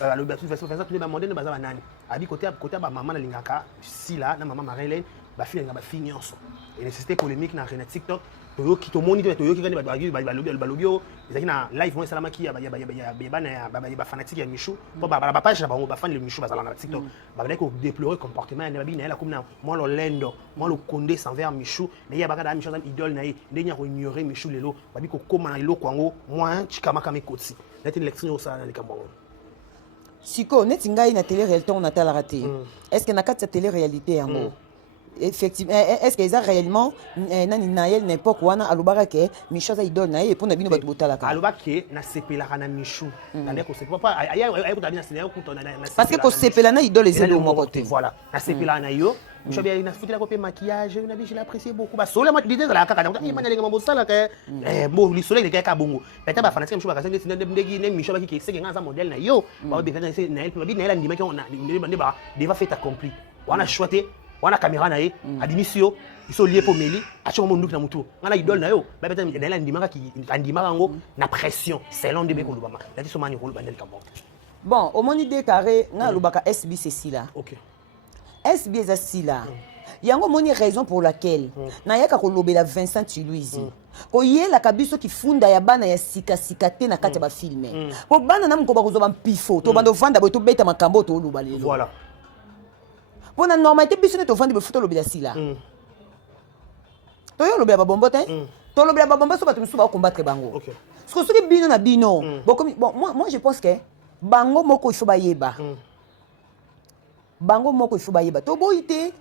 le bateau de façon tout le monde ne bazar banani abi côté maman na lingaka si là na maman Marilyn ba fille nga ba fille nyonso et nécessité polémique na René TikTok toyo ki to moni toyo ki ngani ba lobio ezaki na live mo salama ki ya ba fanatique ya Michou po ba page na bango ba fan le Michou bazala na TikTok ba ko déplorer comportement na bina la comme na moi lo lendo moi lo condé sans vers Michou mais ya ba kada Michou idole na ye ndenya ko ignorer Michou lelo ba bi ko koma na eloko yango moi chikama kama kotsi neti lecture au sala na likambo siko neti ngai na télé réalité on atala raté est-ce que na kati ya télé réalité yango effectivement est-ce que ça réellement nani naël n'importe quoi na alobaka ke Michou za idole na ye pour na bino batu botalaka alobaka na sepelaka na Michou na ko sepela pas aya ko tabina sene ko na parce que ko sepela na idole ezelo mo côté voilà na sepela na yo Michou bien na foutu la copie maquillage na biche l'apprécier beaucoup ba solo moi l'idée de la kaka donc il m'a ndenge mambo sala ke bon li soleil le ka bongo peut-être ba fanatique Michou ba kasi ndenge ne Michou ba ki c'est nga za modèle na yo ba be na elle ba bi na elle ndima ki on a ba deva fait accompli on a choisi on a caméra na ye adimisio iso lié pour Meli a chomo nduk na mutu ngana idole na yo ba peut-être na elle ndima ki ndima ngo na pression selon de be ko lubama lati so mani ko lubandel kambo bon au moni de carré nga lubaka SB c'est là OK SB c'est là yango moni raison pour laquelle na yaka ko lobela Vincent Louise ko yela kabiso ki funda ya bana ya sika te na kati ba filmer ko bana na mko ba ko zoba mpifo to bando vanda bo to beta makambo to luba lelo voilà pour la normalité biso to vanda be futo lobela sila to yo lobela ba bombo te to lobela ba bombo so ba to misuba ko combattre bango OK parce que ce qui bino na bino bon moi je pense que bango moko il faut ba yeba bango moko il faut ba yeba to boité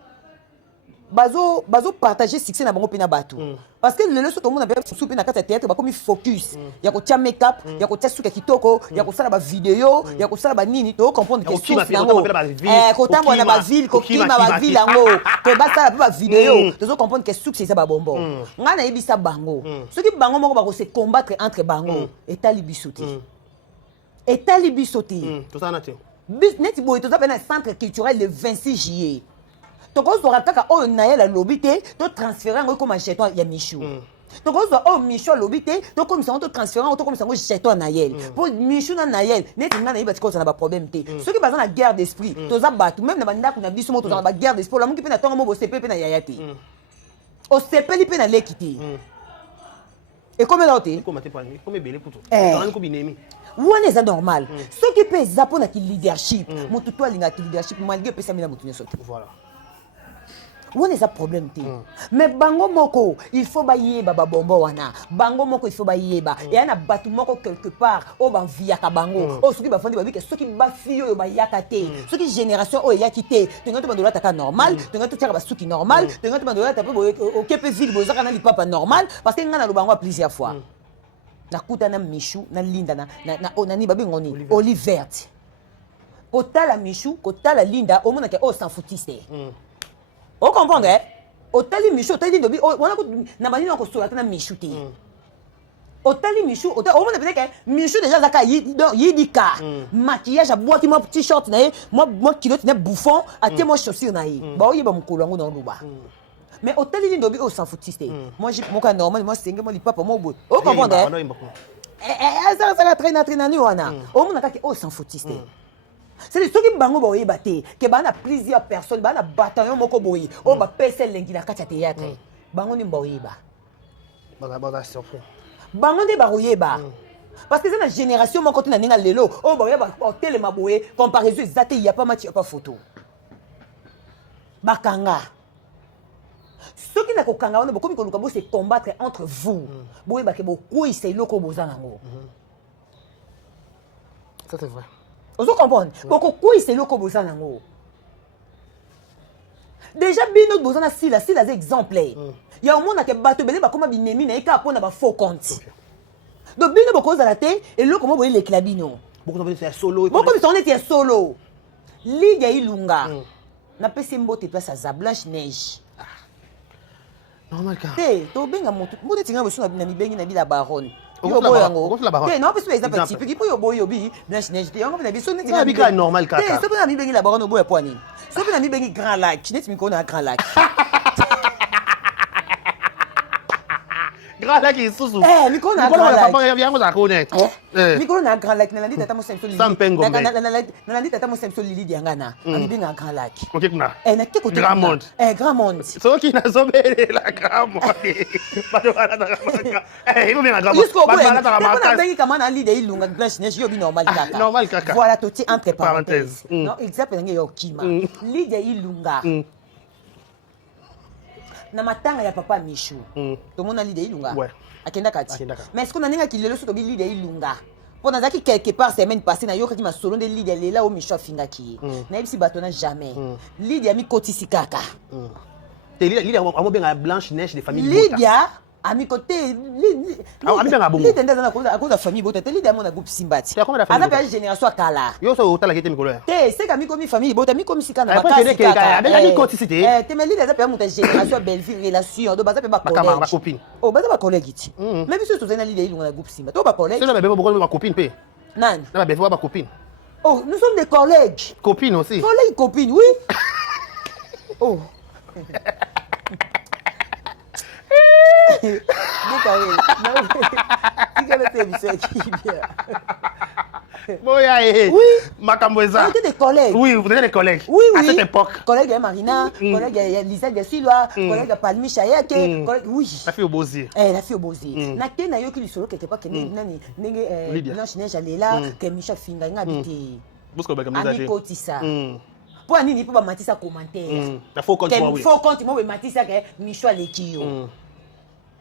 bazo partager succès na bango pena bato parce que le leso to monde na soupe na kata théâtre ba comme focus ya ko tia make up ya ko tia suka kitoko ya ko sala ba vidéo ya ko sala ba nini to comprendre que source nango ko tambo na ba ville ko kima ba ville yango to ba sala ba vidéo to comprendre que succès ça ba bombo ngana yebisa bango ce qui bango moko ba ko se combattre entre bango etali bisoté to ça na te business boy to ça pena centre culturel le 26 juillet toko zora kaka o naël lobby te to transférer ngo comme jeton ya Michou toko zo o Michou lobby te to comme ça to transférer to comme ça ngo jeton naël pour Michou na naël net ngana yeba tiko ça na ba problème te ceux qui bazana guerre d'esprit to za batu même na banda kuna biso mo to za ba guerre d'esprit la mungi pe na tonga mo bo sepe pe na yaya te o sepe li pe na lekiti et comme là te comme belé pour toi dans ko binemi wana eza normal ceux qui pe zapo na ki leadership mutu to alinga ki leadership malgré pe samina mutu nyoso voilà on est un problème mais bango moko il faut bailler baba bombo wana bango moko il faut bailler ba et ana batu moko quelque part o ba via ka bango o soki ba fandi ba bi que soki ba fio ba yakate soki génération o yakite tenga to bandola taka normal tenga to tira ba soki normal tenga to bandola ta pe o kepe ville bozaka na li papa normal parce que ngana lo bango plusieurs fois na kuta na Michou na linda na onani ba bingoni olive verte kota la Michou kota la linda o mona ke o s'en foutiste on comprend que otali Michou otali ndobi wana ko na bani ko sola na Michou te otali Michou o mona peut-être que Michou déjà zaka yidika maquillage a boîte mo t-shirt na ye mo culotte na bouffon a te mo chaussure na ye ba oyeba mukolo ngo na luba mais otali ndobi o s'en foutiste moi j'ai mon cas normal moi c'est ngemo li papa mo bo on comprend ça traîner ni wana o mona ka ke o s'en foutiste c'est ceux qui bango boye baté que bana plusieurs personnes bana bataillon moko boye o ba pese lengi na kati ya théâtre bango ni boye ba surpris bango de baroye ba parce que c'est une génération moko tina ninga lelo o boye ba hôtel maboye comparaison exacte il y a pas match il y a pas photo bakanga ceux qui na ko kanga wana bokomi ko luka bo se combattre entre vous boye ba ke beaucoup c'est loko bozana ngo ça c'est vrai. Vous comprenez? Pourquoi c'est le Kobosa nango? Déjà bino bozana sila des exemples. Il y a un monde qui bateau belé ba comme binemi na eka pona ba faux compte. Donc bino boko za la té et le comment boye les clabino. Beaucoup de faire solo. Beaucoup de sonner est solo. Liga ilunga. Na pese mbote place à Blanche Neige. Normal ka. Té to benga moto. Mbote tinga boso na mibengi na bila baronne. Non, parce que les appétits, puis pour yo boy obi, Blanche Neige, on va bien sonner. C'est bien normal kaka. C'est pas mi bengi la baronne au boy poani. C'est pas mi bengi Grand Lac, net mi connait Grand Lac. grand lac isusu mikolo na grand lac papa yango za connaître mikolo na grand lac nalandi tata mosemso lili Sampengombe nalandi tata mosemso lili diangana amibinga grand lac OK kuna nake kote Grand Monde Grand Monde soki nazobelela Grand Monde bato balataka ibo benga Grand Monde bato balataka makasi nabengi kama na lide ilunga Blanche Neige yobi normal kaka voilà toti entre parenthèses non exemple nange yo kima lide ilunga na matanga ya papa Michou tomona lide ilunga akenda kati mais est-ce qu'on a ninga kilelo soto bi lide ilunga pona zaki quelque part semaine passée na yoka ki masolo de lide lela o Michou afingaki na yebisi bato na jamais lide ami kotisi kaka te lide amo benga Blanche Neige de famille lide ami côté ami benga bongo lide ndeza na koza famille bota te lide amona groupe Simbati ana pa génération akala yo so otala kete mikolo ya te c'est ka mi komi famille bota mi komi sikana bakasi kaka abenga mi kotisi te te mais lide za pa muta génération Belleville relation do baza pe ba collègue ba copine oh baza ba collègue ti même si to zena lide ilunga na groupe Simba to ba collègue c'est là bébé beaucoup ba copine pe nani na bébé ba copine oh nous sommes des collègues copine aussi collègues copines oui oh Boya oui makambo eza on était des collègues oui vous êtes des collègues à cette époque collègue ya Marina collègue ya Lisa Gasilwa collègue ya Palmi Chayake collègue oui la fille au Bozier la fille au Bozier na ke na yo ki lisolo quelque part que nani ndenge Blanche Neige alela ke Micha finga ngabiti busko ba kameza te ami kotisa pour nini pour matisa commentaire la faux compte moi oui faux compte moi matisa ke Micha lekio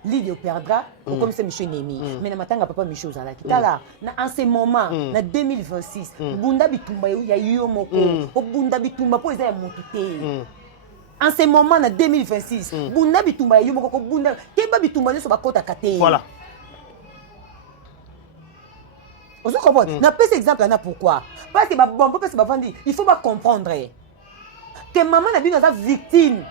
Lide perdra comme c'est Michel Nemi mais na matanga papa Michel Zalaki tala na en ce moment na 2026 bunda bitumba ya yo moko o bunda bitumba po eza ya motu te en ce moment na 2026 bunda bitumba ya yo moko ko bunda keba bitumba nso bakota kate voilà on se comprend na pèse exemple na pourquoi parce que bon parce que bavandi il faut pas comprendre que maman na bino za victime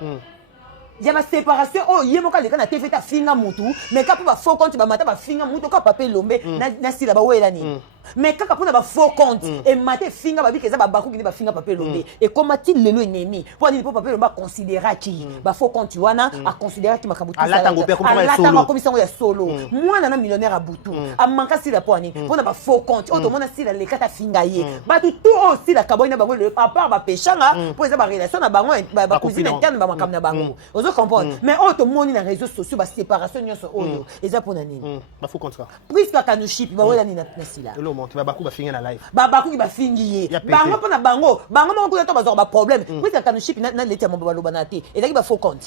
il y a ma séparation oh yemoka leka na TV ta finga mutu mais ka pa faux compte ba mata ba finga mutu ka papier lombe na sila ba wela ni mais kaka pona ba faux compte et mate finga ba bikeza ba baku ni ba finga papier lombe et comment il lelo ennemi pour ni papier lomba considérer qui ba faux compte wana a considérer qui makabutu ala tango pe comme ça ya solo moi na millionnaire à butu a manka sila poni pona ba faux compte o to mona sila leka ta finga ye ba tout aussi la kaboina bango le papa ba pechanga pour ça ba relation na bango ba cousine interne ba makamna bango ozo comprendre mais auto moni na réseaux sociaux ba séparation nyonso oyo eza pona nini ba faux compte prise ka kanuship ba wela ni na sila lo monte ba baku ba finga na live ba baku ki ba fingi ye bango pona bango moko to ba zo ba problème prise ka kanuship na leta mo ba loba na te ezaki ba faux compte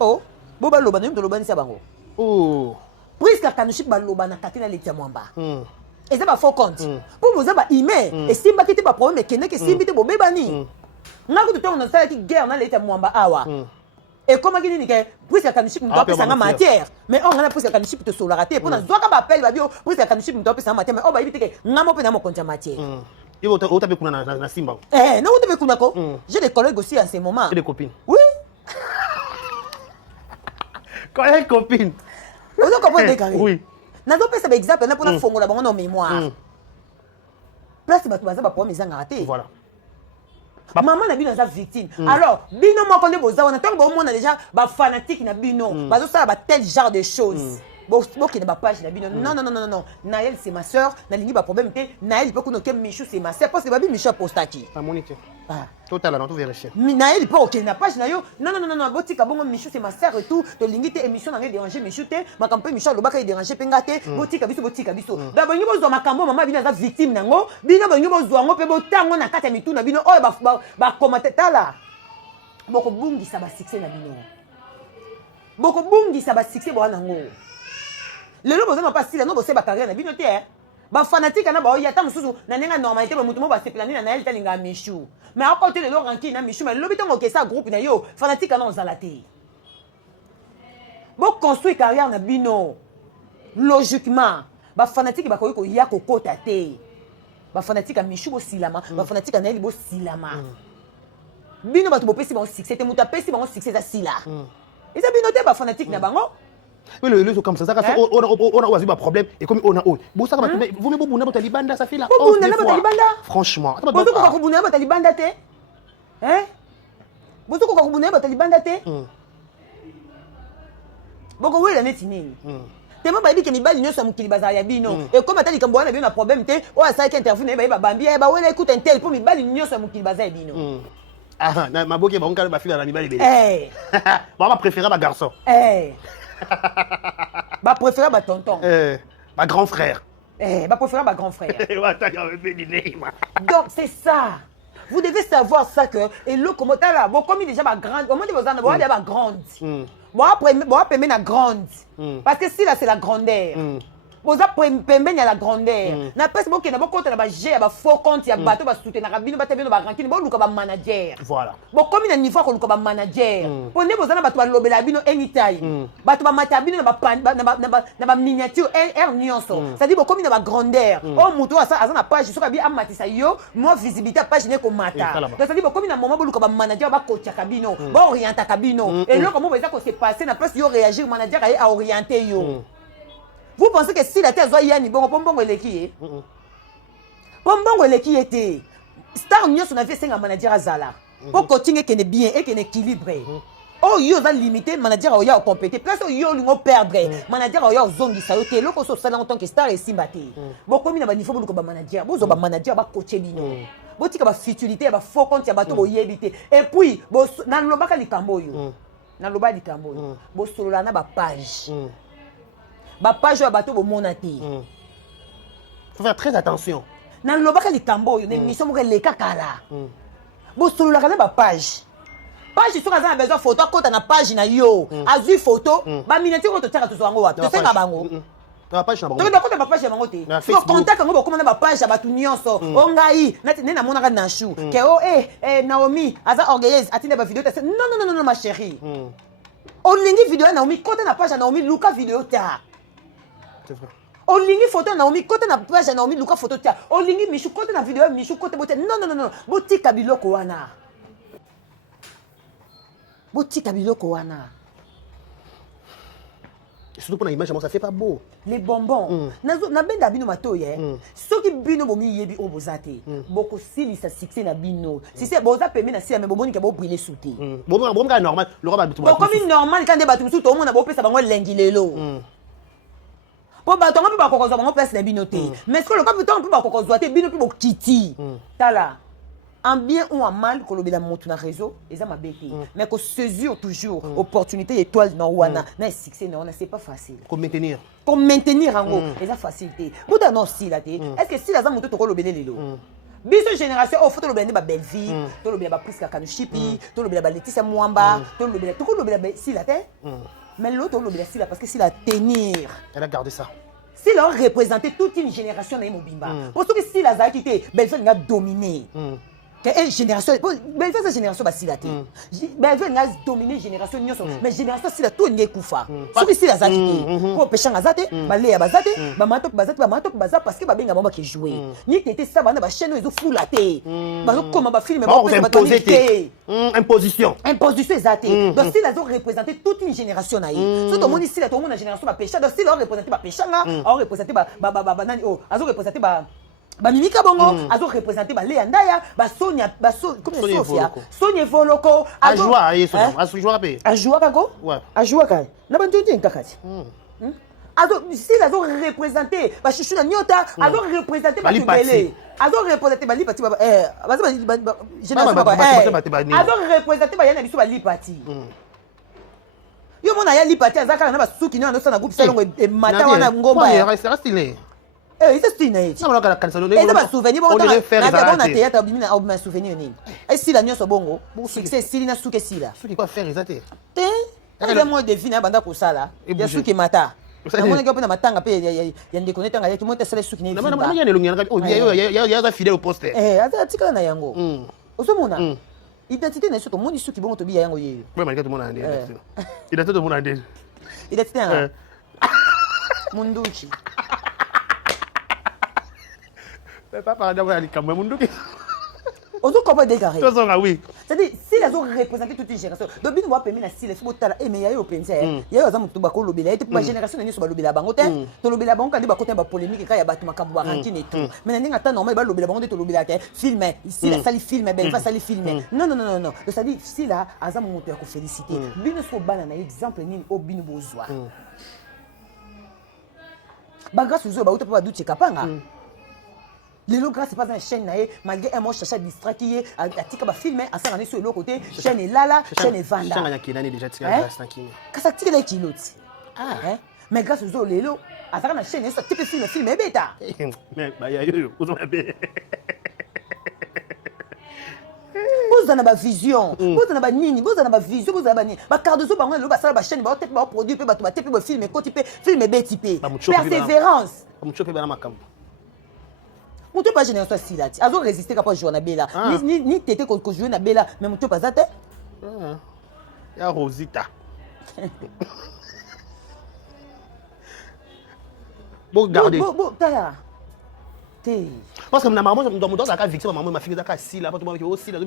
oh bo ba loba na mto loba ni sa bango oh prise ka kanuship ba loba na katina leta mwamba eza ba faux compte pour vous ba email et simba ki te ba problème kende ke simbi te bo bebani ngako to to na sala ki guerre na leta mwamba awa et comment qu'il dit que puisque kaniship nous doit passer en matière mais on a puisque kaniship te sur la raté pour nous doit appel ba bio puisque kaniship nous doit passer en matière mais on va éviter que ngamo pe na mo compte en matière il va au taper kuna na Simba non au taper kuna ko j'ai des collègues aussi en ce moment j'ai des copines oui collègues copines vous comprenez carré oui na do pesa ba exemple na pour na fongola bango na mémoire place ba ba problème ezanga raté voilà maman na bino za victime alors bino moko nde boza wana tango bomona déjà ba fanatique na bino bazo sala ba tel genre de choses bon qui na ba page na bino non Naël c'est ma sœur na lingi ba problème té Naël peut que Michou c'est ma sœur parce que babi Michou postaki à moniteur total non tout vérifier Naël peut OK na page na yo non botika bongo Michou c'est ma sœur et tout to lingi té émission na déranger Michou té makampe Michou lobaka déranger penga té botika biso ba bangi bozo makambo mama bino za victime nango bino bangi bozo ngo pe botango na kata mitu na bino oyo ba commenter tala boko bungi sa ba succès na bino boko bungi sa ba succès bo nango lelo bozo na pas sila no bo se ba carrière na bino té ba fanatique na ba yata mususu na nenga normalité ba mutu mo ba sepelani na Naël talinga Michou mais à côté de lo ranki na Michou mais lobi tango ke sa groupe na yo fanatique na ozalate bo construire carrière na bino logiquement ba fanatique ba ko ya kokota te ba fanatique a Michou bo silama ba fanatique na Naël bo silama bino ba to bo pesi ba succès te muta pesi ba succès za sila eza bino te ba fanatique na bango oui le comme ça on a un problème et comme on a bon ça vous me bobuna bota libanda ça fait la franchement bozo ko ko buna bota libanda te bozo ko ko buna bota libanda te boko wela neti nini tellement bayebi ke mibali nyonso ya mokili bazala ya bino et comme ata likambo wana bino na problème te oyo asalaki interview na ye bayeba bambi bawela écoute intel mpo mibali nyonso ya mokili baza ya bino maboki baonkala bafila na mibali ebele baba préféré bagarçon bapréféré batonton bagrand frère bapréféré bagrand frère donc c'est ça. Vous devez savoir ça que et le comment là bon comme déjà ma grande au moins vous en avoir ma grande bon après la grande parce que si là c'est la grandeur vous avez la grandeur na pèse bon que na beaucoup na ba j'ai ba faux compte ya bateau ba soutenir na bino ba tebino ba ranking bon luka ba manager voilà bon comme na niveau ko luka ba manager pone vous en bateau ba lobela bino anytime bateau ba mata bino na ba miniature air nyonso ça dit bon comme na ba grandeur oh muto asa na page so ka bi amatisa yo mo visibilité page ne ko mata donc ça dit bon comme na moment bo luka ba manager ba coach kabino ba orienter kabino et là comment vous ça ko se passer na place yo réagir manager a orienter yo. Vous pensez que si la terre est yani bon pombongo eleki pombongo eleki était star nyos on avait 5 manager azala pour coaching et que bien et que équilibré oh yo va limiter manager oya compéter place yo lingo perdre manager oya zongi sa yote loko so sala en tant que star et simbate bon comme na ba niveau buluko ba manager bozo ba manager ba coacher bino botika ba futilité ba faux compte ya bato boyebité et puis bo na lobaka likambo yo na loba likambo yo bo solola na ba page ba page ya bato bomona te faut faire très attention na lobaka likambo yo émission mo le kakala bo solola kana ba page soka za besoin photo kota na page na yo azui photo ba minute ko to tsaka to zango wapi to senga bango na page na bango to ko ba page ya bango te so contact ngo ba komona ba page ya batu nyonso ongai na mona na chou ke Naomi aza orgueilleuse atinde ba vidéo non ma chérie olingi vidéo Naomi kota na page ya Naomi luka vidéo ta. C'est vrai. Olingi photo Naomi côté na page Naomi luka photo tia olingi Michou côté na vidéo Michou côté boté non botika biloko wana surtout pour l'image ça fait pas beau les bonbons na benda bino matoye soki bino bomi yebi obozate boko sili sa succès na bino si c'est boza pemé na sila mais bomoni ke bo briller souté bon normal le roi ba bitu comme normal quand de batu souté au mona bo pesa bango lengi lelo. Po bato nga pe ba kokozwa bango place na bino te mais ce que le capitan pe ba kokozwa te bino pe bo kiti tala en bien ou en mal ko lobela motu na réseau eza mabeki mais ko saisir toujours opportunité étoile na wana na succès na wana c'est pas facile pour maintenir en gros eza facilité buta non si la te est-ce que si la za motu to ko lobela lelo biso génération au photo lobela ba belle vie to lobela ba Priska Kanuchipi to lobela ba Laetitia Mwamba to lobela si la te mais l'autre on l'obéit parce que s'il a tenir elle a gardé ça s'il a représenté toute une génération dans Mobimba parce que s'il a quitté Belfort a dominé une génération Belfort cette génération va s'il a été Belfort a dominé génération mais génération s'il a tout n'est koufa ce que s'il a quitté pour pécher azate balé bazate ba matok bazate parce que ba benga mama qui jouer ni était ça bana ba chaîne ils fou la té ba comment ba film ba imposition exacte donc s'il a représenté toute une génération naïe surtout monde ici là tout le monde la génération ba pécha donc s'il a représenté ba péchanga a représenté ba nani a représenté ba Mimika Bongo, azo représenté Léa Ndaya, Sonia, Sonia Voloko, a joué kako? Ouais. A joué kako? Na bantundi nkakati. Si azo représenté Chichuna Nyota, azo représenté Batubele. Azo représenté Lipati azo représenté Yana biso Lipati. Yo mona ya Lipati azaka na basuki na nosana groupe salongo e mata wana ngomba. C'est stylé. C'est stylé. Ça va souvenir bon temps. Na théâtre bimina au souvenir ni. Et si la nyonso bongo, succès si na souke si la. Souki quoi faire exacté. Et moi devine banda ko sala. Ya souki mata. Na mona ko na matanga pe ya ndeko netanga ya kimonte sala souki ni. Na mona ya nelongi na ya fidèle au poste. Ata tika na yango. Osomona. Identité na soto moni souki bongo to biya yango ye. Ouais malgré tout mon ande. Identité de mon ande. Identité Munduchi. Pas par exemple à Likamwe Munduki. On doit comprendre des carrés. Oui. C'est-à-dire, Sila zo représenter toute une génération. Donc bino va permis na Sila faut tala mais ya yo penza ya yo za mutu ba ko lobela ete pour génération na nyo so ba lobela bango te to lobela bango kandi ba ko te ba polémique ka ya batu makambo ba rankine et tout mais na nga normal ba lobela bango te to lobela te film Sila sali film ben va sali film non ça dit Sila aza mutu ya ko féliciter bino so bana na exemple nini o bino bozwa ba grâce aux ba uta pa duti kapanga Lelo grâce pas une chaîne malgré un moche chacha distraqué a tika ba filmer à ça sur l'autre côté chaîne est là chaîne est vanda chaîne qui nani déjà tika grâce na kini kasa tika les kilots mais grâce aux lelo à ça na chaîne ça type film beta mais ba ya yo vous en avez vous en avez vision vous en avez nini vous en avez vision vous en avez nini ba carte de so bango lelo ba ça ba chaîne ba type ba produit pe ba to ba type ba film ko type film b type persévérance ba mucho pe ba na makambo Mutu pas génération si là. Azo résister capable jouer na bela. Ni tété ko jouer na bela, mais mutu pas zate. Ya Rosita. Bon garder. Bon tala. Té. Parce que na maman dans mon dos la victime maman ma fille zaka si là pas tout moi aussi là zo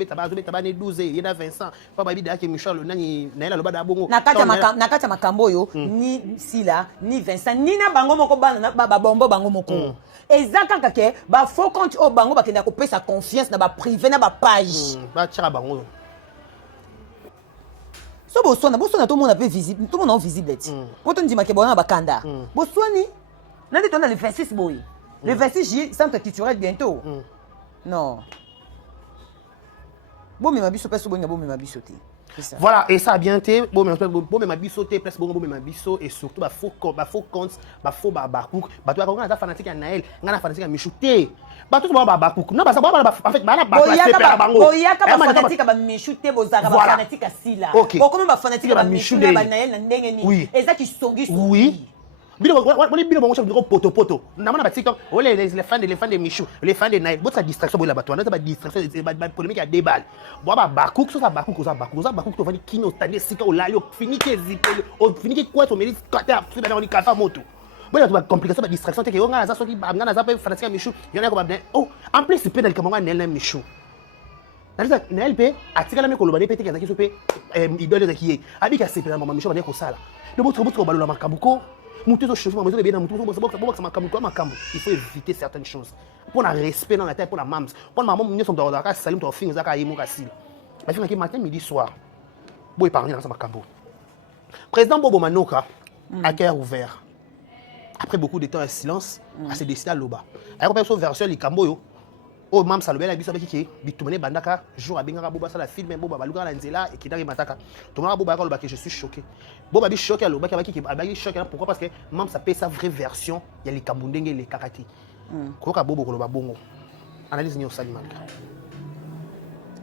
ba ne 12 il y a Vincent pas ba bida ke Michel nani na ela loba da bongo. Na kata makambo yo ni si là ni Vincent ni na bango moko bana na ba bombo bango moko. Ezaka kake ba faux compte au bango ba kenda ko pesa confiance na ba privé na ba page ba tira bango so bosona tout le monde a peu visible tout le monde est visible poto ndima ke bona ba kanda boswani na dit on a le 26 boy le 26 juillet centre culturel bientôt non bon mais ma biso pesa bonga bon mais ma biso te. Voilà, et ça a bien été. Bon, mais ma bisoté, presque bon, mais ma biso, et surtout, faux compte, faux barbacouk. Toi, on a fanatique à Naël, on a fanatique à Michouté. Tout le monde barbacouk. Non, parce que, en fait, Boyaka, fanatique à Michouté, Bozara, fanatique à Sila. Ok. Comment fanatique à Michouté, Naël, Ndengeni. Oui. Et ça qui sont oui. Bino poto. Namana ba TikTok, les fans de Michou, les fans de Naïl, votre distraction la bateau, ba distraction ba polémique à débat. Bo ba bakouk ça bakouk to vani kino tande sika o lali o fini ke zipe, o fini ke quoi to mérite côté absolument on kafa moto. Bon la complication ba distraction te ke on nga za soki ba nga za pe fanatique Michou, yona ko ba bien. Oh, en plus c'est pédal comme Naël na Michou. Naël pe atikala me ko lobane pe te ke sope idole de qui abi ka sepe na mama Michou ba ko sala. Le botre ba lo makabuko. Il faut éviter certaines choses. Pour le respect dans la tête, pour la mams. Pour la maman, nous sommes dans la salim, tu as fini, tu as fait un peu matin, midi, soir. Bon, il parle dans ce campo. Président Bobo Manoka a cœur ouvert. Après beaucoup de temps de silence, a s'est décidé à l'Oba. Alors, on version les cambo. Oh, mam salobela biso abeki bitumene bandaka jour abengaka boba sala film boba baluka la nzela et kidari mataka tomara boba ka je suis choqué boba bi choqué aloba abaki choqué pourquoi parce que mam ça paye sa vraie version ya les kambundenge les kakati koka bobo ko loba bongo analyse nyo salimaka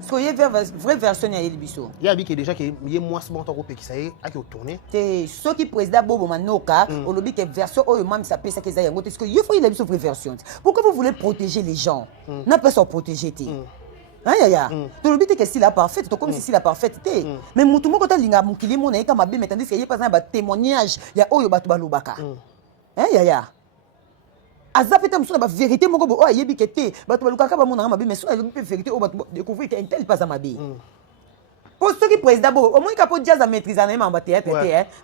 so y a vraie version ya Elibiso ya abiki déjà que yé moi ce montant ko pekisa ye aki tourner te so qui président Bobo Manoka olobi que version oyo mam ça paye ça que ça yango parce que il faut il a biso vraie version pourquoi vous voulez protéger les gens n'a pas se protéger te ya to lobi te que si la parfaite to comme si la parfaite te mais mutu moko ta linga mukili mona eka mabe mais tandis que y pas un témoignage ya oyo batu balobaka ya azapeta muso na ba vérité moko bo ayebi kete bato balukaka ba mona mabe mais so ayebi vérité o bato découvrir que intel pas mabe pour ceux qui président bo au moins capo jazz à maîtriser na mamba théâtre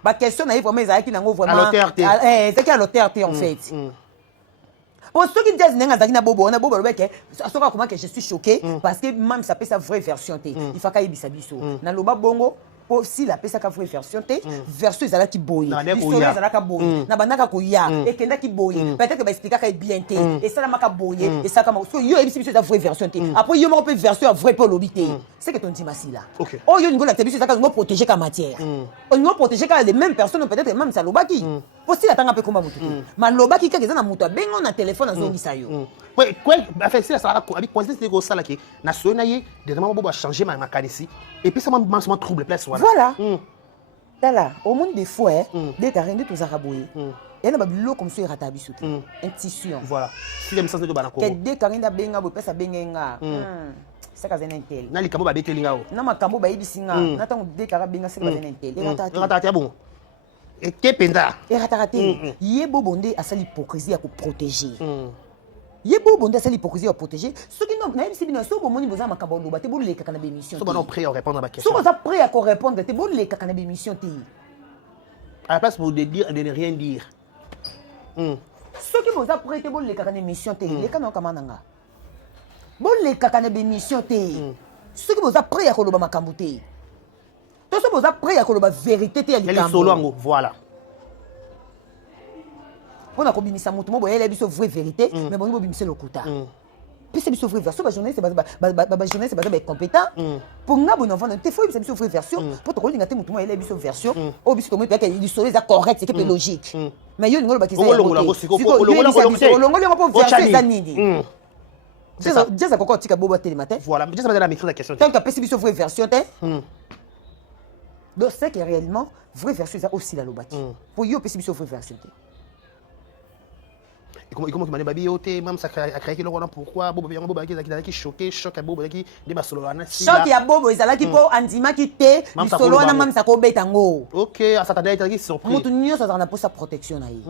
ba question na vraiment ezaki nango vraiment c'est qui à l'auteur en fait pour ceux qui jazz nenga zaki na bobo lobe ke soka comment que je suis choqué parce que même ça peut sa vraie version te il faut ka yebisa biso na loba bongo si la pesa ka vraie version te version ezala ki boye l'histoire ezala ka boye na banaka ko ya et kenda ki boye peut-être que ba expliquer ka bien te et ça la maka boye et ça comme yo ebisi biso ta vraie version te après yo mo peut version vraie pour lobité c'est que ton timasi là oh yo ngo la tebiso ça ka ngo protéger ka matière on ngo protéger ka les mêmes personnes peut-être même ça lobaki aussi la tanga pe komba mutu ma lobaki ka ezana mutu bengo na téléphone azongisa yo quoi enfin c'est ça avec coincidence de ça là qui national yé dernièrement bobo a changé ma kanisi et puis ça m'a trouble place voilà là au monde des fois des carrés de tous araboyés et na babilo comme ça irata biso un tissu voilà si les messages de banako que des carrés da benga bo pesa benga ça ka zena intel na likambo ba betelinga o na makambo ba yibisinga na tango des carrés benga ça ka zena intel irata bon et que penda irata raté yé bobonde à sa hypocrisie à ko protéger Ye bobo nda sali hypocrisie à protéger. Ce qui non, même si bino so bomoni boza makambo loba te bolu le kaka na émission. So bon prêt à répondre à ma question. So boza prêt à répondre te bolu le kaka na émission te. À la place pour de dire de ne rien dire. Ce qui boza prêt te bolu le kaka na émission te. Le kana kamananga. Bolu le kaka na émission te. Ce qui boza prêt à koloba makambo te. To so boza prêt à koloba vérité te ya likambo. Elle solo ngo voilà. On a kombinisa mutu mo boyele biso vraie vérité mais bon bo bimisa lokuta. Puis c'est biso vraie version ba journaliste ba journaliste ba compétent pour nga bon enfant te faut biso vraie version pour to kolinga te mutu mo yele biso version o biso to mo peka il solo za correct c'est que logique mais yo ngolo ba kisa ngolo po version za nini c'est ça déjà kokko tika bobo télé matin voilà déjà ça la maîtrise la question tant que pesi biso vraie version te donc c'est que réellement vraie version ça aussi la lobaki pour yo pesi biso vraie version te. Et comment tu m'as dit babi oté même ça a créé que l'on pourquoi bobo bien bobo qui choqué choc à bobo qui débat solo ana si choc ya bobo ezala ki po andima ki te solo ana mam sa ko betango OK à s'attendait à être surpris mutu nyoso za na pour sa protection na yi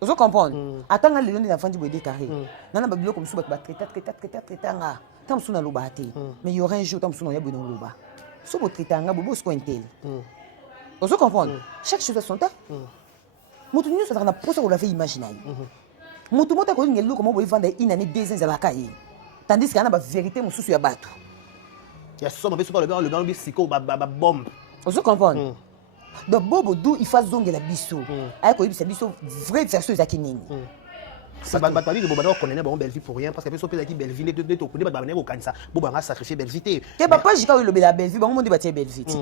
vous comprenez atanga le ndina fandi boede carré nana babilo comme suba ba traiter nga tam suna loba te mais il y aura un jour tam suna ya bono loba so bo traiter nga bobo sko intel vous comprenez chaque chose a son temps mutu nyonso azalaka na posa kolava imagine na ye mutu moko akolinga eloko mo boyivanda une année 2 ans ezalaka ye tandis kana bavérité mosusu ya bato ya somo mpe soki le bango bisiko babombe ozo comprendre donc bobo du il faut azongela biso aye koyebisa biso vraie version ezalaki nini bato babiki bobo bakokondane bango belle vie pour rien parce que mpe so mpe ezalaki belle vie nde tokende bato babandeki kokanisa bobo anga sacrifie belle vie te te bapage ka oyo elobela belle vie bango mo nde batie belle vie te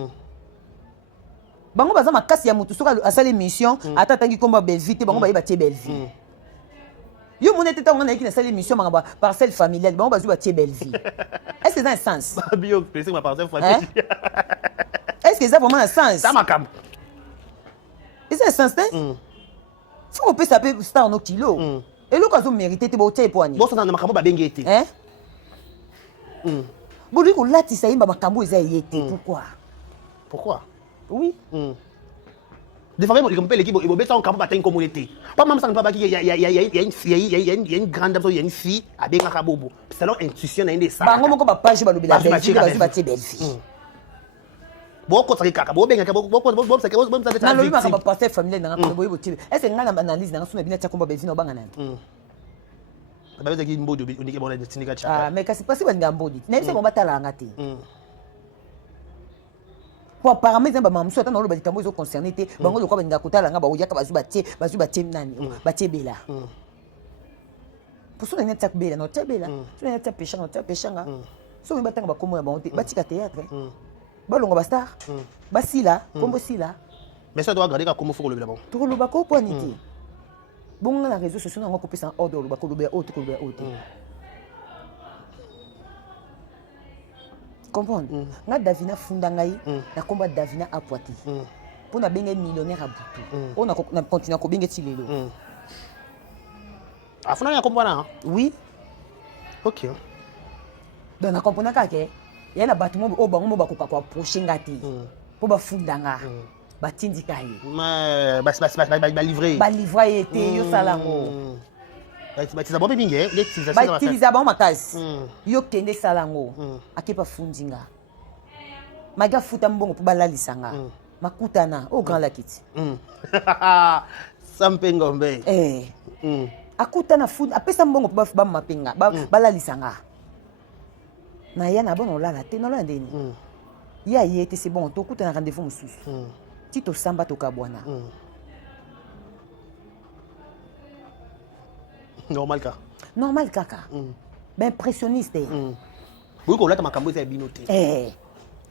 bango baza makasi ya mutu soki asali émission ata atangi komba belle vie te bango baye batie belle vie yo mona ete ntango nayeki nasali émission makamba parcelle familiale bango bazwi batie belle vie est ce que eza un sens bio pesi ma parcelle familiale est ce que eza vraiment un sens ça makambo eza un sens te fo kopesa mpe star no kilo eloko azomérite te botia ye po ani bosana na makambo babengi ete bolingi kolatisa yemba makambo eza ye te pourquoi oui. Des fois, il peut l'équipe, il peut mettre en camp pour communauté. Pas même ça ne peut pas qu'il y a une fille, il y a une grande dame, il y a une fille à bien à Bobo. C'est alors intuition dans des salles. Bango moko ba page ba lobela Belgique, ba bati Belgique. Boko tsaki kaka, bo benga boko ça ça na lobi maka ba passer famille na ngako boye botibe. Est-ce que ngana analyse na suna bina tya komba Belgique na banga nani? Ba beza ki mbodo unike bona destiny ka chaka. Ah mais kasi pasi ba ngambodi. Na bise bomba tala ngati. Pour apparemment ils ba mamso atana lo ba dikambo zo concerné te bango lokwa benga kotala nga ba oyaka bazu batie nani batie bela pour sona neta bela no tia bela sona neta peshanga so me batanga ba komo ya bango te batika théâtre ba longa ba star ba sila kombo sila mais ça doit regarder comme faut le bela bon to lo ba ko kwani te bonga na réseaux sociaux ngo kopesa ordre lo ba ko lo bela autre comprendre nga Davina funda ngai na komba Davina Apoati pour na benga millionnaire à butu on a continuer ko benga ti lelo afuna ya komba oui OK donc na comprendre ka ke ya na bâtiment o bango mo ba ko approcher ngati pour ba funda nga ba tindika ye ba livrer été yo salango batisa bombe mingi batiliza bango makasi yo kende salango akepa fundinga maga futa mbongo po balalisa nga makutana au grand lakiti sampengombe akutana fund apesa mbongo po ba mapenga balalisa nga na ya na bon olala te no landeni ya yete c'est bon to kutana rendez-vous mususu tito samba to kabwana normal kaka ben impressionniste oui ko lata makambo za binote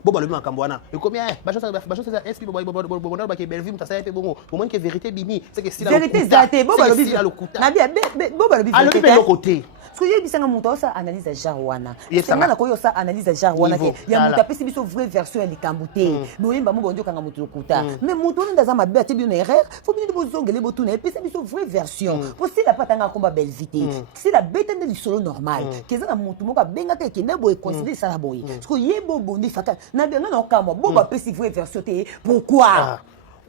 bo ba le makambo wana e combien ba chose ça est bo ba ke belle vie mutasa pe bongo au moins que vérité bimi c'est que si la vérité zate bo ba lobi na bien bo ba lobi vérité le côté parce que yebisanga muto sa analyse ya genre wana ngana ko yo sa analyse ya genre wana ke ya muto apesi biso vraie version ya likambo te boyemba mo bonjo kanga muto lokuta mais muto ndaza mabe ati bien erreur faut bien de zongele botuna epesi biso vraie version pour si la patanga komba belle vité si la bête de solo normal keza na muto mo ka benga ke ke nebo e considérer ça la boye parce que yebo bondi faka na bien na kamwa bo ba pesi vraie version te pourquoi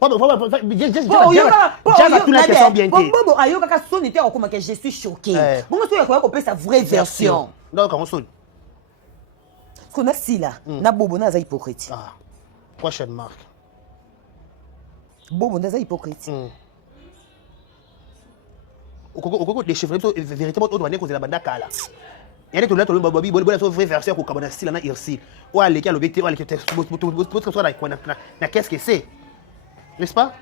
Bobo ayokaka soni te akomaka je suis choqué. Bongo soki akoya kopesa vraie version. Donc on sonne. Parce qu'on a si là, na Bobo naza hypocrite. Ah. Prochaine marque. Bobo naza hypocrite. Okoko les cheveux véritablement autre manière que la banda kala. Il y a des toilettes babi bonne vraie version ko kabana style na irsi. Ou aller qui a l'objectif ou aller qui peut soit na qu'est-ce que c'est? N'est-ce pas?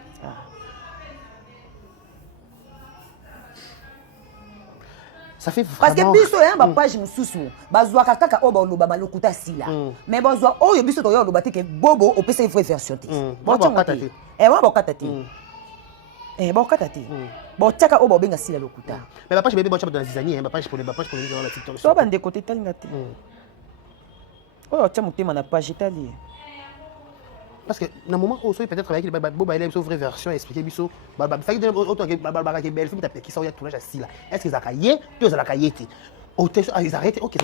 Ça fait vraiment... Parce que biso ya ba page mususu bazwaka kaka o ba loba malokuta sila. Mais bazwa oyo biso to yo loba te ke Bobo opesa une vraie version te. Bon katati. Wa ba katati. Ba katati. Ba taka o ba benga sila lokuta. Mais ba page bébé ba chapa dans les années, ba page pour les gens la TikTok. So ba ndeko te talinga te. Oyo tia mutema na page tali. Parce que dans le moment où peut-être travailler avec Boba, il a une vraie version, expliquer biso, fait que autant que belle film qui sort il y a tournage à là. Est-ce qu'ils a caillé, tu as caillé ils arrêtent, OK,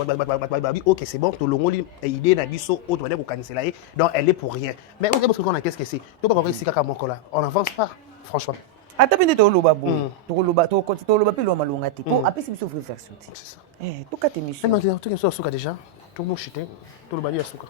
OK, c'est bon, tout le monde idée na biso autre manière pour canceller. Donc elle est pour rien. Mais on parce qu'on a qu'est-ce que c'est? Tu pas compris si kaka moko là. On n'avance pas, franchement. Ata pende to loba bo. To loba pe lo malonga te. Po apesi biso vraie version te. C'est ça. To kate mission. Mais maintenant tu que ça suka déjà. Tout mon chité, tout le bali à suka.